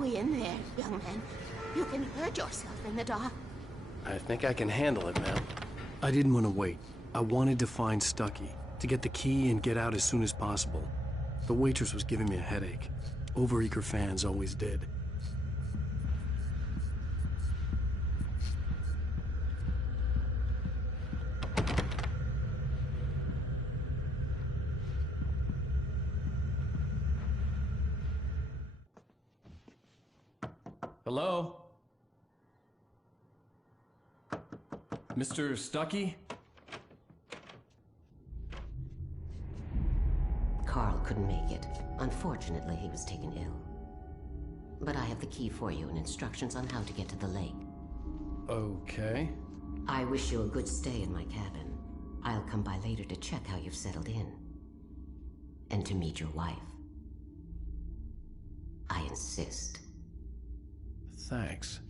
go in there, young man. You can hurt yourself in the dark. I think I can handle it, ma'am. I didn't want to wait. I wanted to find Stucky, to get the key and get out as soon as possible. The waitress was giving me a headache. Overeager fans always did. Hello? Mr. Stucky? Carl couldn't make it. Unfortunately, he was taken ill. But I have the key for you and instructions on how to get to the lake. Okay. I wish you a good stay in my cabin. I'll come by later to check how you've settled in. And to meet your wife. I insist. Thanks.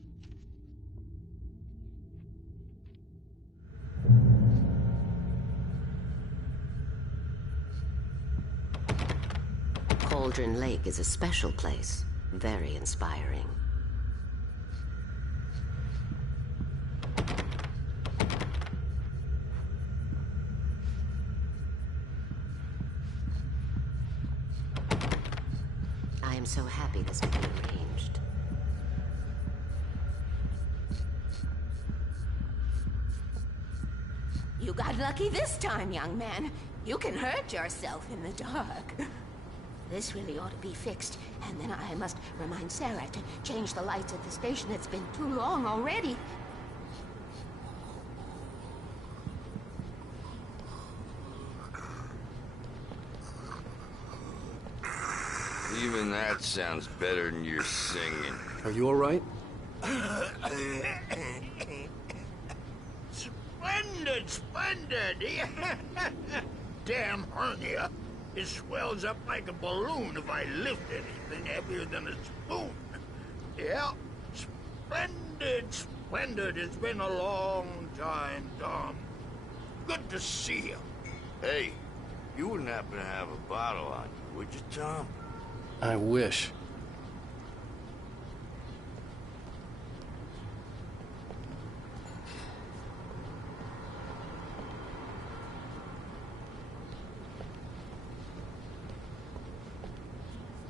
Cauldron Lake is a special place. Very inspiring. I am so happy this could be arranged. You got lucky this time, young man. You can hurt yourself in the dark. This really ought to be fixed, and then I must remind Sarah to change the lights at the station. It's been too long already. Even that sounds better than your singing. Are you all right? Splendid, splendid! Damn hernia. It swells up like a balloon if I lift anything heavier than a spoon. Yeah, splendid, splendid. It's been a long time, Tom. Good to see you. Hey, you wouldn't happen to have a bottle on you, would you, Tom? I wish.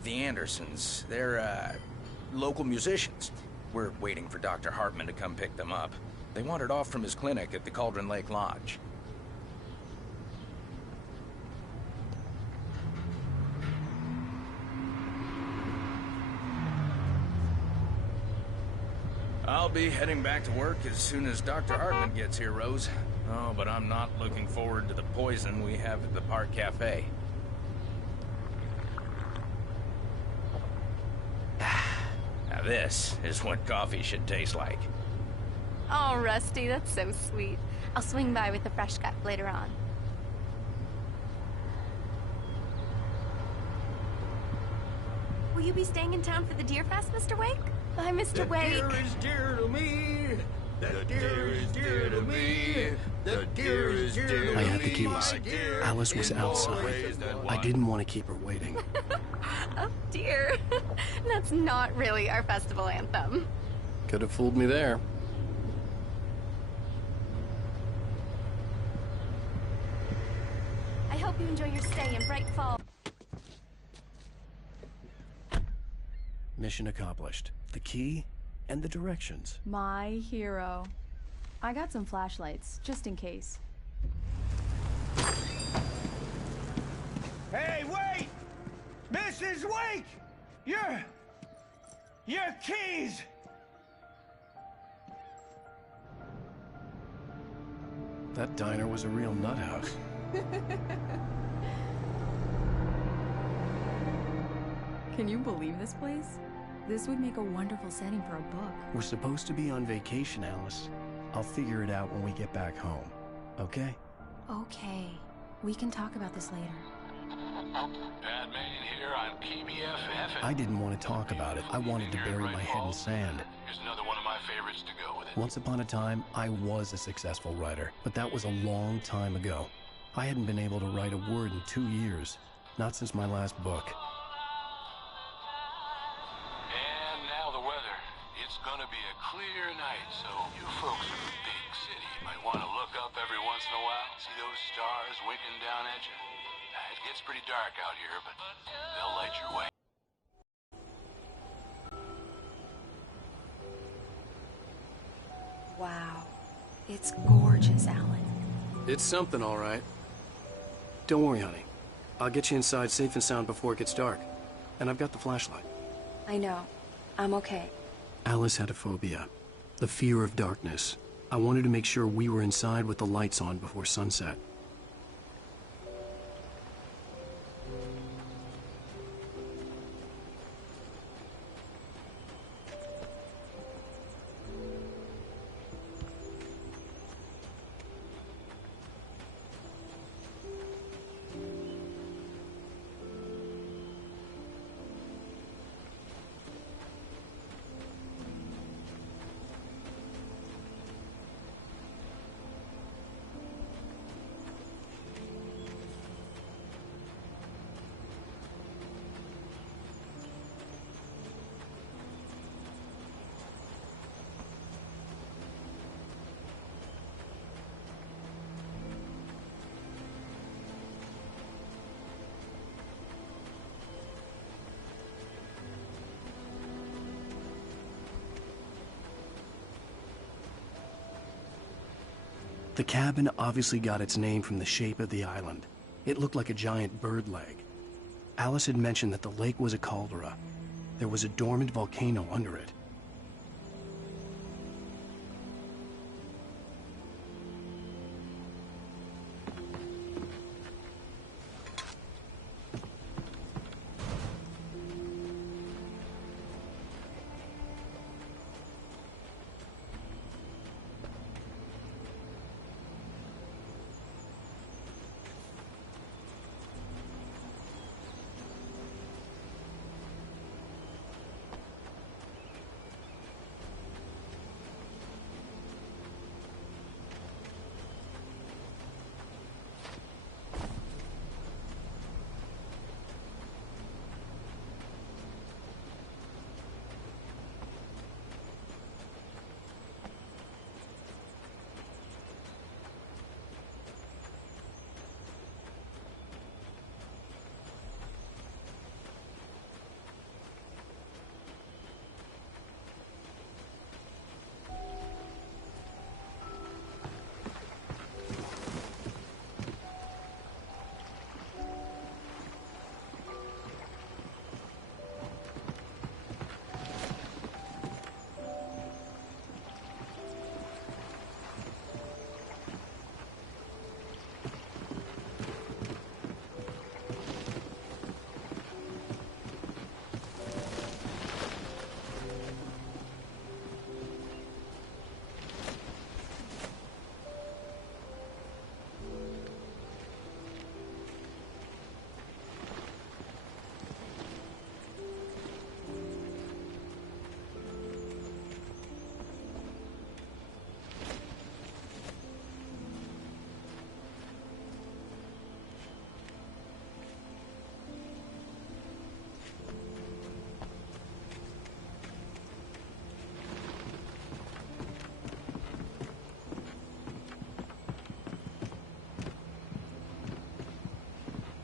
The Andersons, they're, local musicians. We're waiting for Dr. Hartman to come pick them up. They wandered off from his clinic at the Cauldron Lake Lodge. I'll be heading back to work as soon as Dr. Hartman gets here, Rose. Oh, but I'm not looking forward to the poison we have at the Park Cafe. Now this is what coffee should taste like. Oh, Rusty, that's so sweet. I'll swing by with a fresh cup later on. Will you be staying in town for the Deer Fest, Mr. Wake? Bye, Mr. Wake. The deer is dear to me. The deer is dear to me. The deer is dear to me. I had the keys. Alice was outside. I didn't want to keep her waiting. Oh, dear. That's not really our festival anthem. Could have fooled me there. I hope you enjoy your stay in Bright Falls. Mission accomplished. The key and the directions. My hero. I got some flashlights, just in case. Hey, wait! Mrs. Wake! Your keys! That diner was a real nut house. Can you believe this place? This would make a wonderful setting for a book. We're supposed to be on vacation, Alice. I'll figure it out when we get back home. Okay? Okay. We can talk about this later. Batman here on PBFF. I didn't want to talk about it. I wanted to bury my head in sand. Here's another one of my favorites to go with it. Once upon a time, I was a successful writer, but that was a long time ago. I hadn't been able to write a word in 2 years. Not since my last book. And gonna be a clear night, so you folks in the big city might want to look up every once in a while, see those stars winking down at you. It gets pretty dark out here, but they'll light your way. Wow. It's gorgeous, Alan. It's something, all right. Don't worry, honey. I'll get you inside safe and sound before it gets dark. And I've got the flashlight. I know. I'm okay. Alice had a phobia. The fear of darkness. I wanted to make sure we were inside with the lights on before sunset. The cabin obviously got its name from the shape of the island. It looked like a giant bird leg. Alice had mentioned that the lake was a caldera. There was a dormant volcano under it.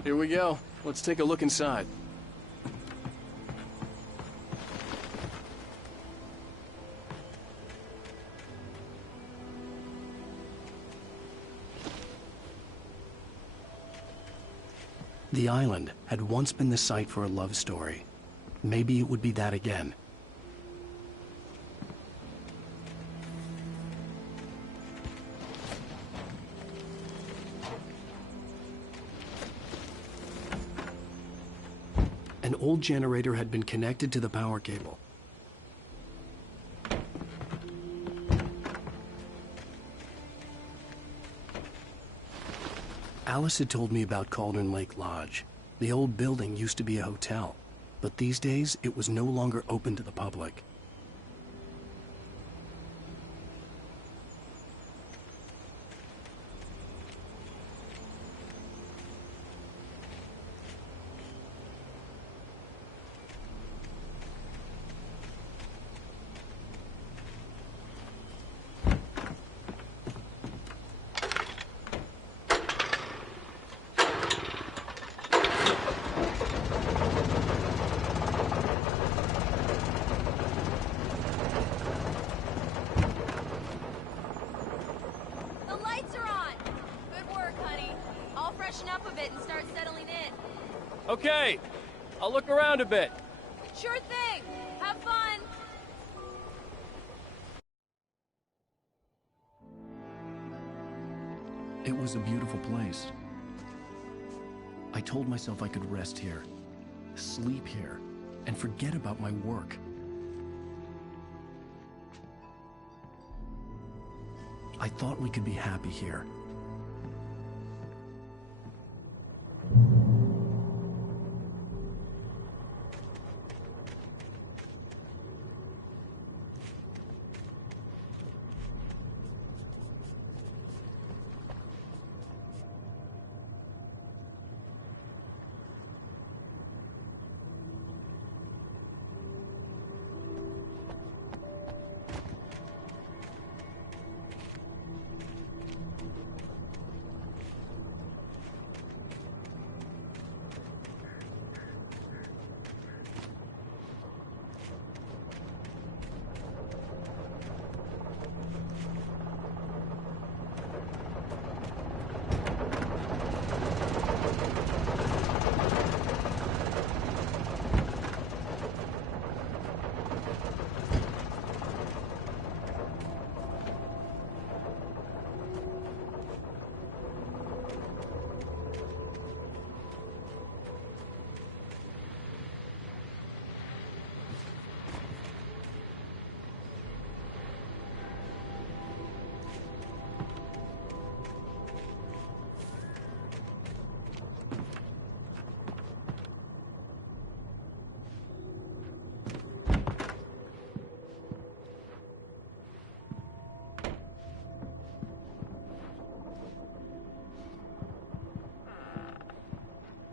Here we go. Let's take a look inside. The island had once been the site for a love story. Maybe it would be that again. An old generator had been connected to the power cable. Alice had told me about Cauldron Lake Lodge. The old building used to be a hotel, but these days it was no longer open to the public. bit and start settling in. Okay, I'll look around a bit. Sure thing. Have fun. It was a beautiful place. I told myself I could rest here, sleep here, and forget about my work. I thought we could be happy here.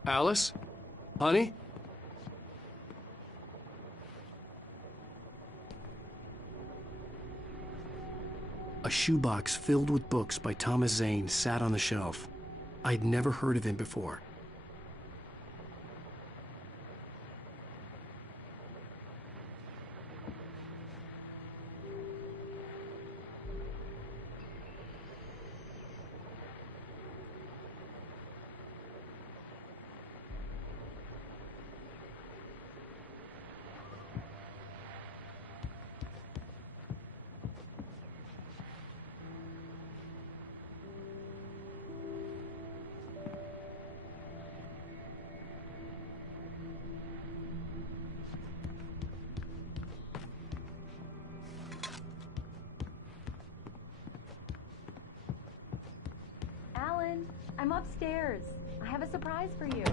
Alice? Honey? A shoebox filled with books by Thomas Zane sat on the shelf. I'd never heard of him before. Alan, I'm upstairs. I have a surprise for you.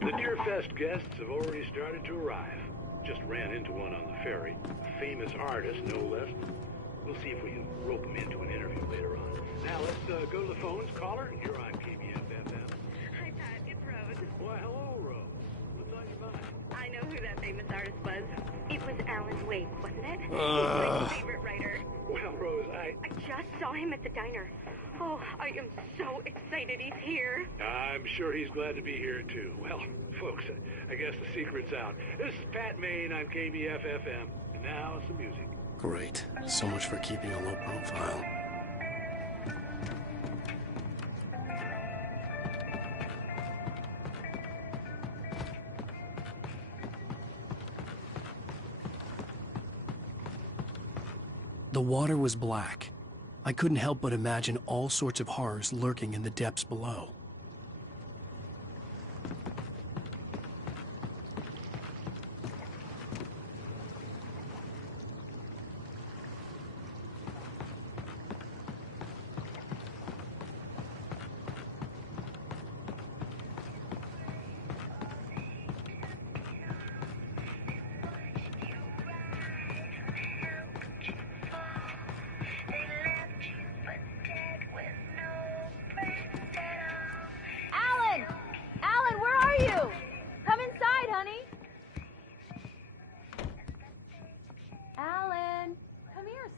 The Deerfest guests have already started to arrive. Just ran into one on the ferry. A famous artist, no less. We'll see if we can rope him into an interview later on. Now let's go to the phones. Caller, you're on KBFFM. Hi, Pat. It's Rose. Why, hello, Rose. What's on your mind? I know who that famous artist was. It was Alan Wake, wasn't it? He's my favorite writer. Well, Rose, I just saw him at the diner. Oh, I am so excited he's here. I'm sure he's glad to be here, too. Well, folks, I guess the secret's out. This is Pat Maine on KBFFM. And now some music. Great. So much for keeping a low profile. The water was black. I couldn't help but imagine all sorts of horrors lurking in the depths below.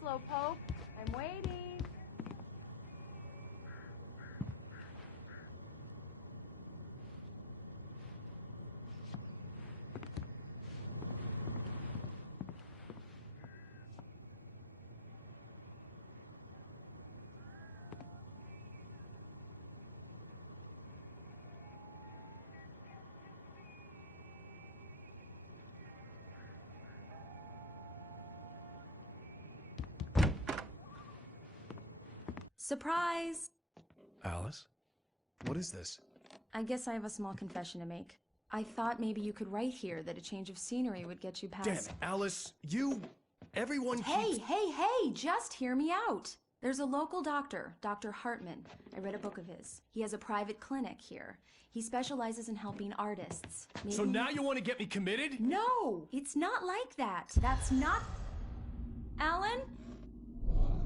Slowpoke. I'm waiting. Surprise! Alice? What is this? I guess I have a small confession to make. I thought maybe you could write here that a change of scenery would get you past... Damn it, Alice! Everyone Hey, just hear me out! There's a local doctor, Dr. Hartman. I read a book of his. He has a private clinic here. He specializes in helping artists. Maybe... So now you want to get me committed? No! It's not like that. That's not... Alan?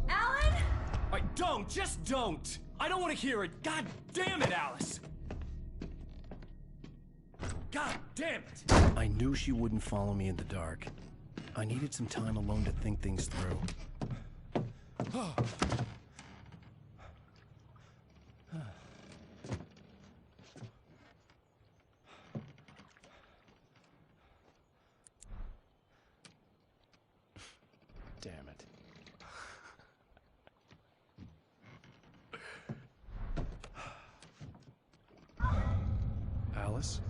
Alan? Just don't! I don't want to hear it! God damn it, Alice! God damn it! I knew she wouldn't follow me in the dark. I needed some time alone to think things through. Damn it. Alice?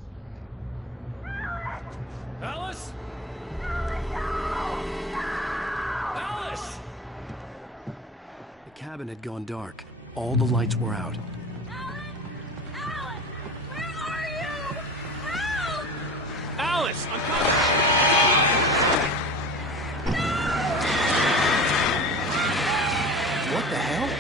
Alice? Alice! The cabin had gone dark. All the lights were out. Alan! Where are you? Help! Alice! I'm coming! What the hell?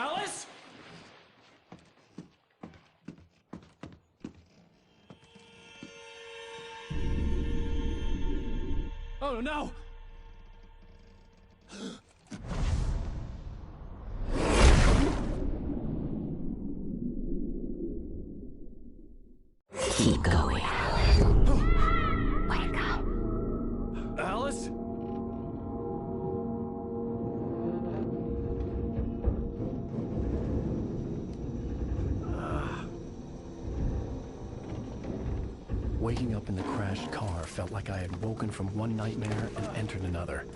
Alice? Oh no! Keep going. Wake up. Alice? Waking up in the crashed car felt like I had woken from one nightmare and entered another.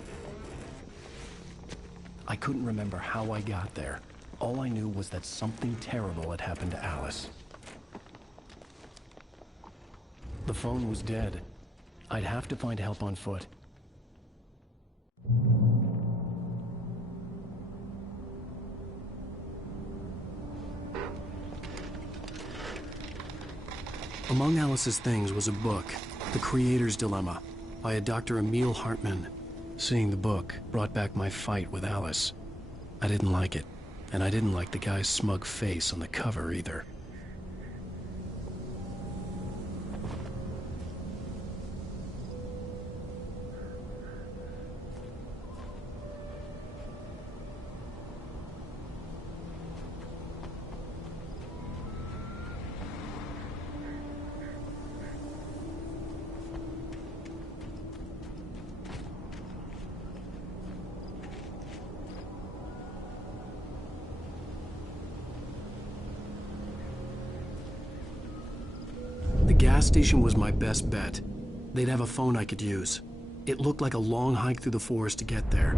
I couldn't remember how I got there. All I knew was that something terrible had happened to Alice. The phone was dead. I'd have to find help on foot. Among Alice's things was a book, The Creator's Dilemma, by a Dr. Emil Hartman. Seeing the book brought back my fight with Alice. I didn't like it, and I didn't like the guy's smug face on the cover either. The gas station was my best bet. They'd have a phone I could use. It looked like a long hike through the forest to get there.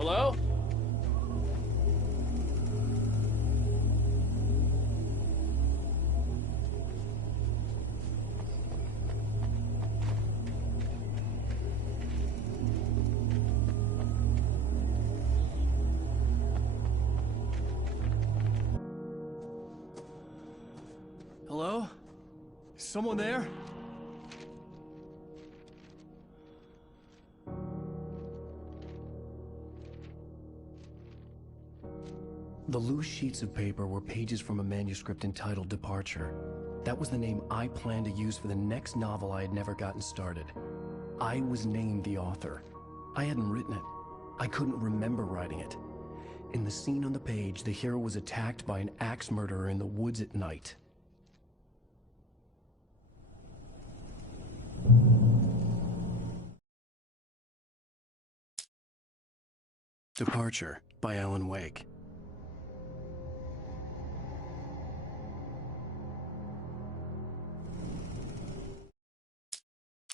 Hello? Hello? Is someone there? The loose sheets of paper were pages from a manuscript entitled Departure. That was the name I planned to use for the next novel I had never gotten started. I was named the author. I hadn't written it. I couldn't remember writing it. In the scene on the page, the hero was attacked by an axe murderer in the woods at night. Departure by Alan Wake.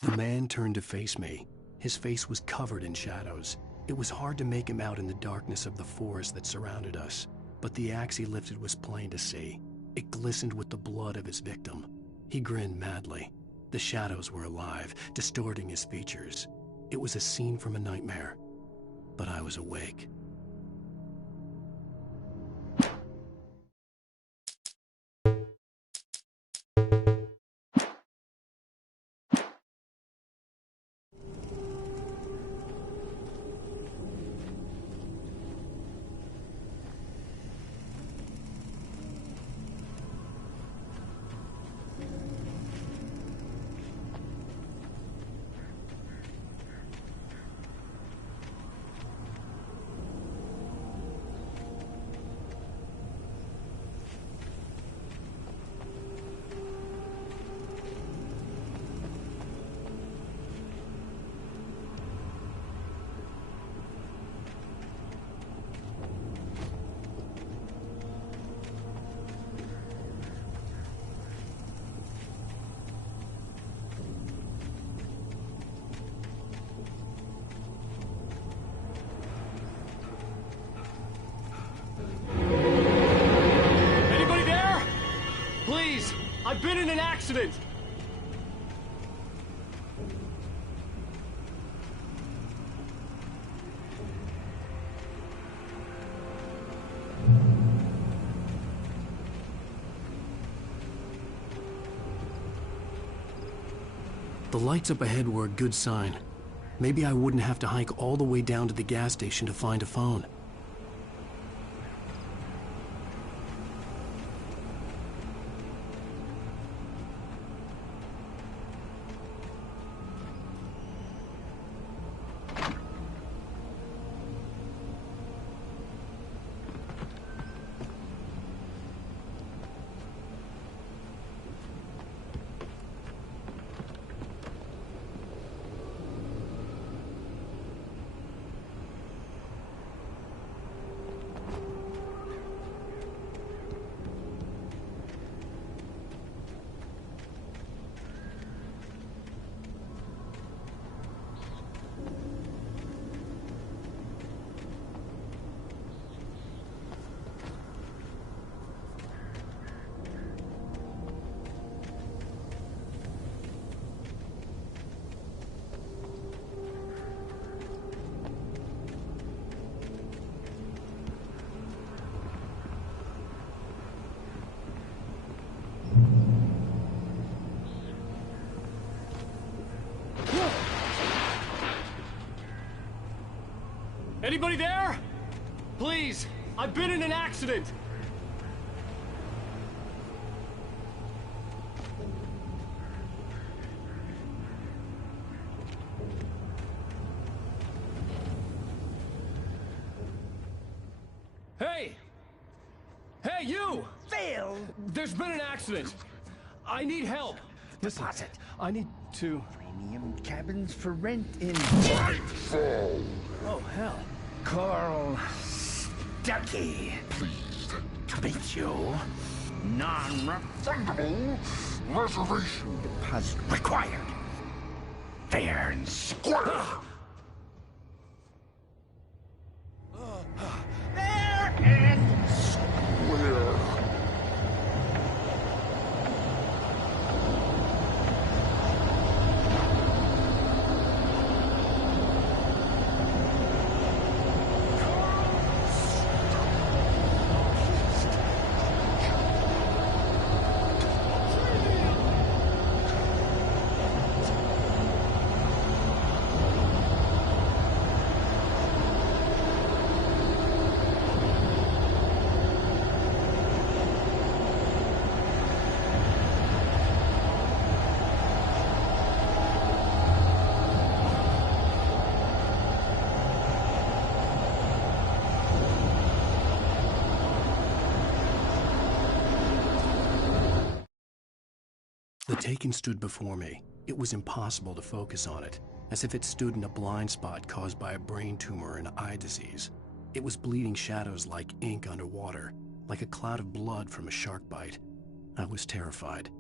The man turned to face me. His face was covered in shadows. It was hard to make him out in the darkness of the forest that surrounded us, but the axe he lifted was plain to see. It glistened with the blood of his victim. He grinned madly. The shadows were alive, distorting his features. It was a scene from a nightmare, but I was awake. I've been in an accident! The lights up ahead were a good sign. Maybe I wouldn't have to hike all the way down to the gas station to find a phone. Anybody there? Please, I've been in an accident. Hey! Hey, you! Phil! There's been an accident. I need help. Listen, Deposit. I need to... Premium cabins for rent in... Nightfall. Oh, hell. Carl Stuckey. Pleased To meet you. Non-refundable reservation deposit required. Fair and square. The Taken stood before me. It was impossible to focus on it, as if it stood in a blind spot caused by a brain tumor and eye disease. It was bleeding shadows like ink underwater, like a cloud of blood from a shark bite. I was terrified.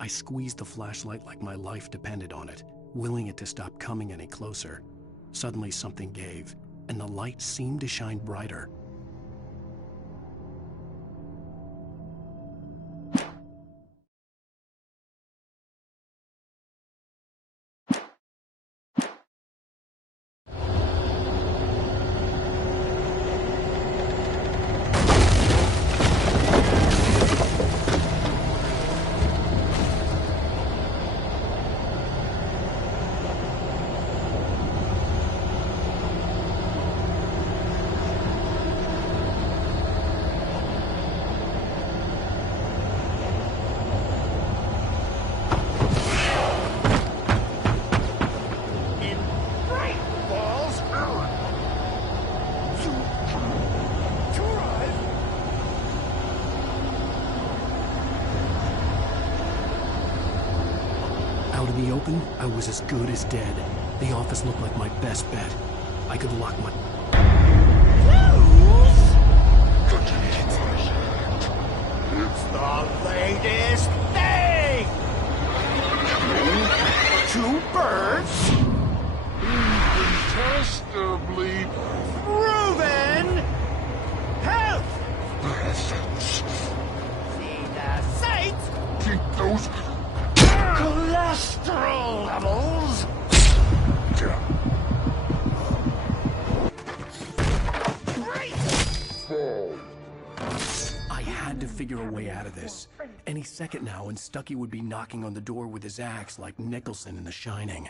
I squeezed the flashlight like my life depended on it, willing it to stop coming any closer. Suddenly something gave, and the light seemed to shine brighter. I was as good as dead. The office looked like my best bet. I could lock my... It's the latest thing! Two birds? Incontestably Proven health! presence. See the sights? Keep those Cholesterol levels! I had to figure a way out of this. Any second now, and Stucky would be knocking on the door with his axe like Nicholson in The Shining.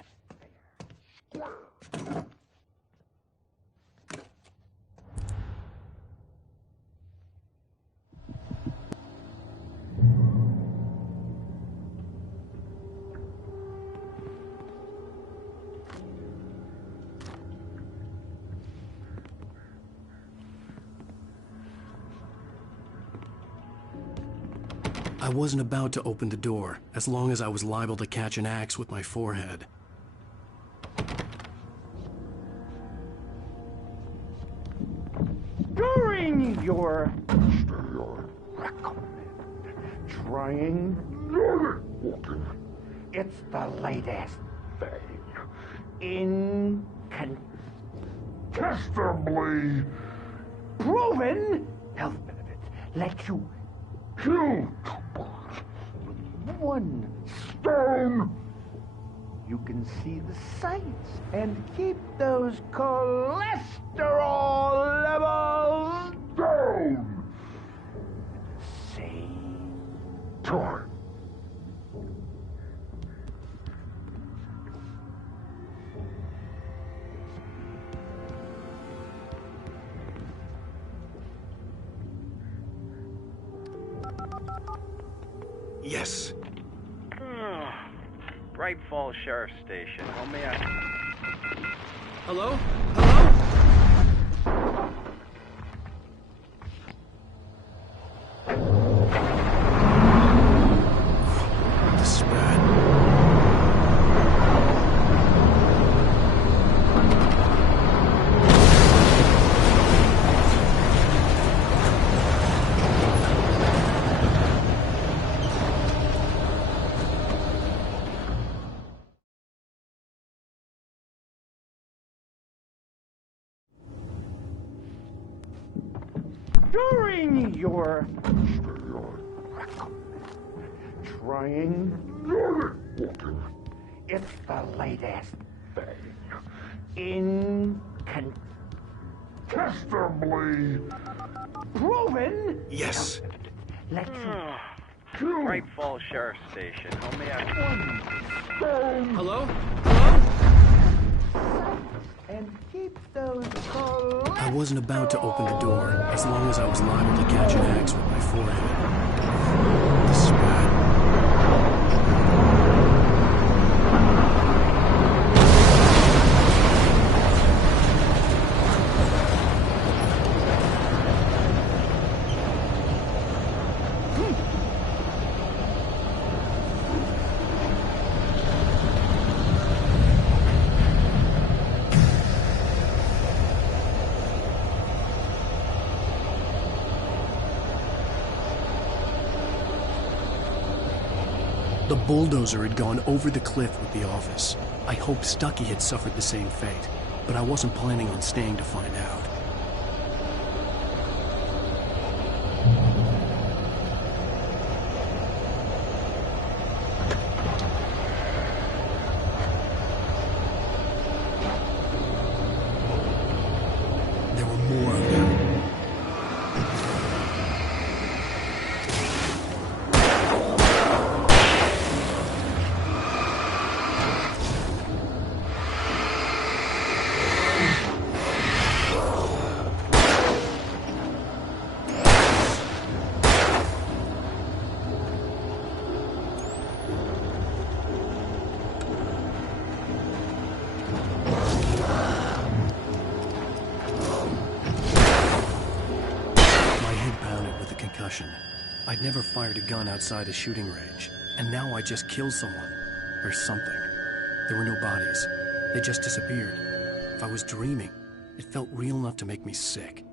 I wasn't about to open the door, as long as I was liable to catch an axe with my forehead. During your... recommend trying... It's the latest thing. Incontestably Proven health benefits let you kill with one stone. You can see the sights and keep those cholesterol levels Down. same Time. Yes. Bright Falls Sheriff Station. How may I... Hello? Hello? This is bad. during your trying. It's the latest thing. Incontestably proven. Yes. Let's see. Bright Falls Sheriff Station. How may I... Hello? And keep those I wasn't about to open the door, as long as I was liable to catch an axe with my forehead. This is bad. The bulldozer had gone over the cliff with the office. I hoped Stucky had suffered the same fate, but I wasn't planning on staying to find out. There were more of them. I'd never fired a gun outside a shooting range, and now I just killed someone. Or something. There were no bodies. They just disappeared. If I was dreaming, it felt real enough to make me sick.